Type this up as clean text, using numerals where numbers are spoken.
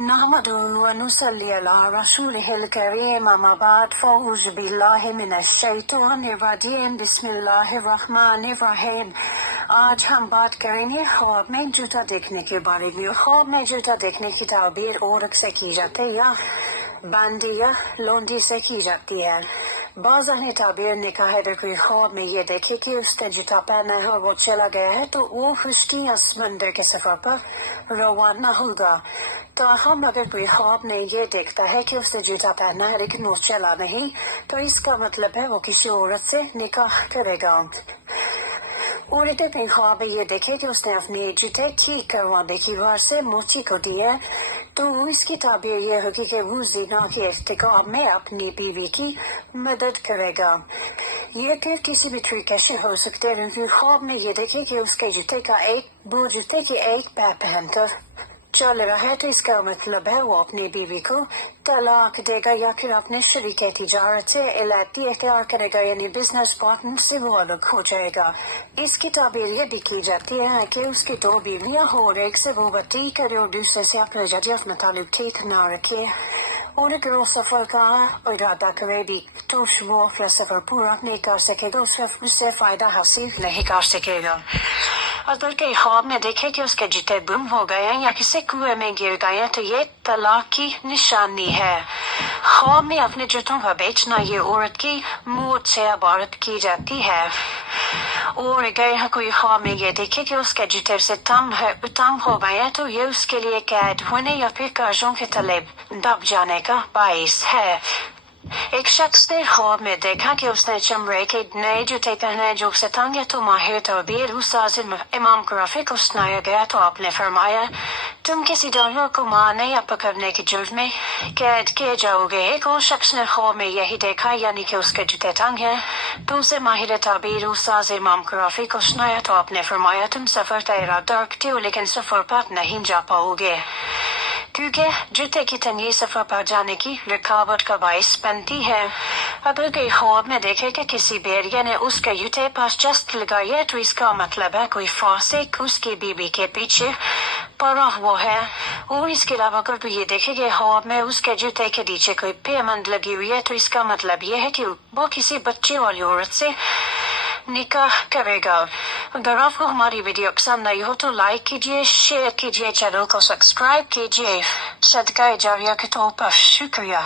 نحمده ونصلي على رسوله الكريم أما بعد فأعوذ بالله من الشیطان الرجیم بسم اللہ الرحمن الرحیم. آج ہم بات کریں گے خواب میں جوتا دیکھنے کے بارے میں. خواب میں جوتا دیکھنے کی تعبیر عورت سے کی جاتی ہے یا باندی یا لونڈی سے کی جاتی ہے. بعض اہل تعبیر نے کہا ہے کوئی خواب میں یہ دیکھے کہ اس نے جوتا پہنا ہے اور وہ چلا گیا ہے تو وہ خشکی یا سمندر کے سفر پر روانہ ہوگا. تو ہم اگر کوئی خواب میں یہ دیکھتا ہے کہ اس نے جوتا پہنا ہے لیکن وہ چلا نہیں تو اس کا مطلب ہے وہ کسی عورت سے نکاح کرے گا. عورتیں اپنے خواب میں یہ دیکھے کہ اس نے اپنی جوتے ٹھیک کروانے کی وجہ سے موچی کو دی ہے تو اس کی تعبیر یہ ہوگی کہ وہ زنا کے ارتکاب میں اپنی بیوی کی مدد کرے گا. یہ پھر کسی بھی طریقے سے ہو سکتے ہیں کیونکہ خواب میں یہ دیکھے کہ اس کے جوتے کا وہ جوتے کی ایک پیر پہن کر چل رہا ہے تو اس کا مطلب ہے وہ اپنی بیوی کو طلاق دے گا یا پھر اپنے شریک تجارت سے علیحدگی اختیار کرے گا یعنی بزنس پارٹنر سے وہ الگ ہو جائے گا. اس کی تعبیر یہ بھی کی جاتی ہے کہ اس کی دو بیویاں ہو اور ایک سے وہ بتی کرے اور دوسرے سے اپنا اپنا تعلق ٹھیک نہ رکھے اور اگر وہ سفر کا ارادہ کرے بھی تو وہ اپنا سفر پورا نہیں کر سکے گا, اس سے فائدہ حاصل نہیں کر سکے گا. اگر کے خواب میں دیکھے کہ اس کے جوتے گم ہو گئے ہیں یا کسی کنویں میں گر گئے ہیں تو یہ طلاق کی نشانی ہے. خواب میں اپنے جوتوں کا بیچنا یہ عورت کی موت سے عبارت کی جاتی ہے. اور اگر کوئی خواب میں یہ دیکھے کہ اس کے جوتے سے تنگ ہو گئے ہیں تو یہ اس کے لیے قید ہونے یا پھر قرضوں کے تلے دب جانے کا باعث ہے. ایک شخص نے خواب میں دیکھا کہ اس نے چمڑے کے نئے جوتے پہنے جو سے تنگ ہے تو ماہر تعبیر استاد امام قرافی کو سنایا گیا تو آپ نے فرمایا تم کسی جانور کو مارنے یا پکڑنے کے جرم میں قید کیے جاؤ گے. ایک اور شخص نے خواب میں یہی دیکھا یعنی کہ اس کے جوتے تنگ ہیں تو اسے ماہر تعبیر استاد امام قرافی کو سنایا تو آپ نے فرمایا تم سفر کا ارادہ رکھتے ہو لیکن سفر پر نہیں جا پاؤ گے کیونکہ جوتے کی تنگی سفر پر جانے کی رکاوٹ کا باعث بنتی ہے. اگر کوئی خواب میں دیکھے کہ کسی بیڑیا نے اس کے جوتے پاس جست لگائی ہے تو اس کا مطلب ہے کوئی فاسق اس کی بیوی کے پیچھے پڑا ہوا ہے. اور اس کے علاوہ اگر کوئی یہ دیکھے کہ خواب میں اس کے جوتے کے نیچے کوئی پیمند لگی ہوئی ہے تو اس کا مطلب یہ ہے کہ وہ کسی بچے والی عورت سے نکاح کرے گا. اگر آپ کو ہماری ویڈیو پسند آئی ہو تو لائک کیجیے, شیئر کیجیے, چینل کو سبسکرائب کیجیے. صدقہ جاریہ کے طور پر شکریہ.